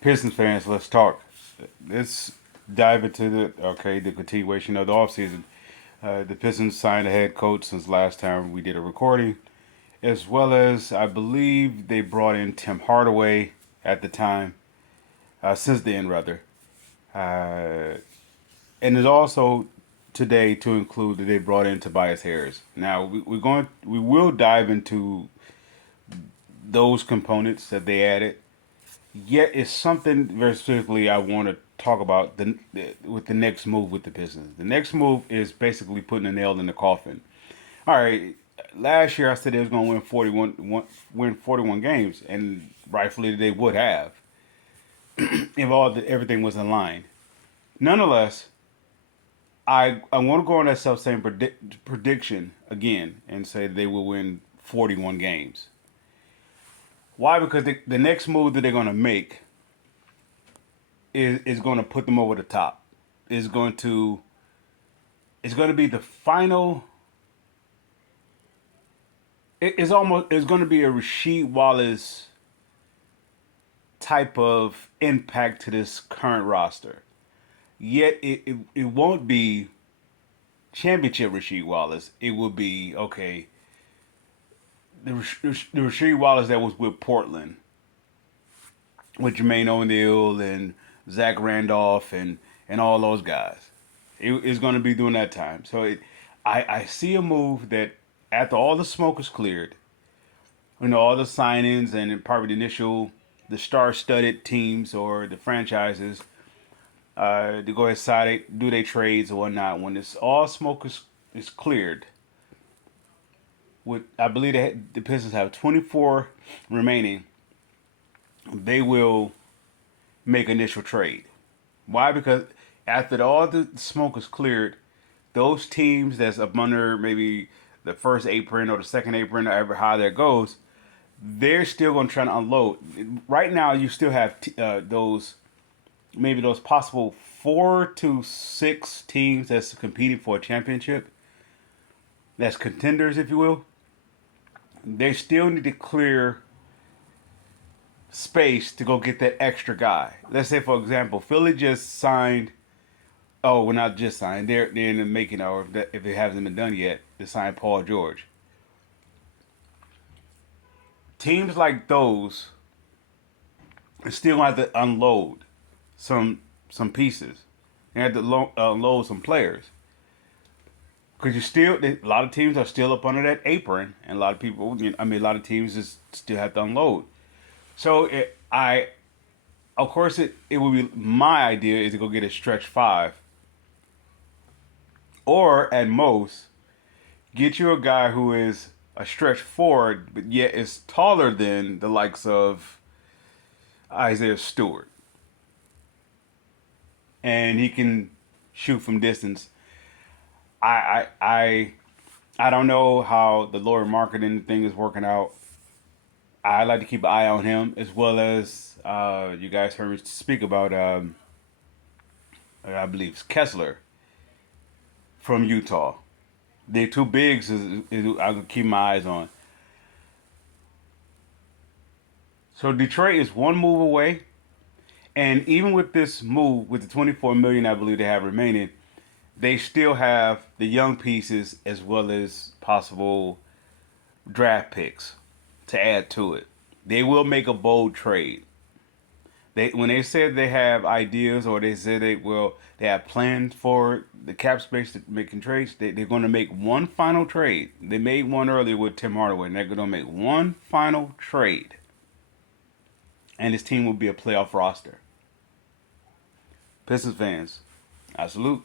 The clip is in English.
Pistons fans, let's talk. Let's dive into the continuation of the offseason. The Pistons signed a head coach since last time we did a recording, as well as I believe they brought in Tim Hardaway at the time, since then rather, uh, and it's also today to include that they brought in Tobias Harris. Now we will dive into those components that they added. Yet it's something very specifically I want to talk about with the next move with the Pistons. The next move is basically putting a nail in the coffin. All right, last year I said they was going to win 41 games, and rightfully they would have if everything was in line. Nonetheless, I want to go on that self same prediction again and say they will win 41 games. Why? Because the next move that they're going to make is going to put them over the top. Is going to It's going to be the final. It's going to be a Rasheed Wallace type of impact to this current roster. Yet it won't be championship Rasheed Wallace. It will be okay. The Rasheed Wallace that was with Portland, with Jermaine O'Neal and Zach Randolph and all those guys. It's going to be during that time. So I see a move that after all the smoke is cleared, all the signings and probably the star-studded teams or the franchises, to go ahead do their trades or whatnot. When this all smoke is cleared, with I believe the Pistons have 24 remaining, they will make initial trade. Why? Because after all the smoke is cleared, those teams that's up under maybe the first apron or the second apron or ever how that goes, they're still going to try to unload. Right now, you still have those possible 4 to 6 teams that's competing for a championship, that's contenders, if you will. They still need to clear space to go get that extra guy. Let's say, for example, Philly just signed. Oh, well, not just signed. They're in the making, or if it hasn't been done yet, to sign Paul George. Teams like those are still gonna have to unload some pieces. They have to unload some players because a lot of teams are still up under that apron, and a lot of people. A lot of teams just still have to unload. So of course, it would be my idea is to go get a stretch five, or at most get you a guy who is a stretch forward, but yet is taller than the likes of Isaiah Stewart, and he can shoot from distance. I don't know how the lower marketing thing is working out. I like to keep an eye on him, as well as you guys heard me speak about I believe it's Kessler from Utah. The two bigs is I can keep my eyes on. So Detroit is one move away, and even with this move, with the 24 million I believe they have remaining, they still have the young pieces as well as possible draft picks to add to it. They will make a bold trade. When they said they have ideas, or they said they have plans for the cap space to making trades, they're going to make one final trade. They made one earlier with Tim Hardaway, and they're going to make one final trade, and his team will be a playoff roster. Pistons fans, I salute.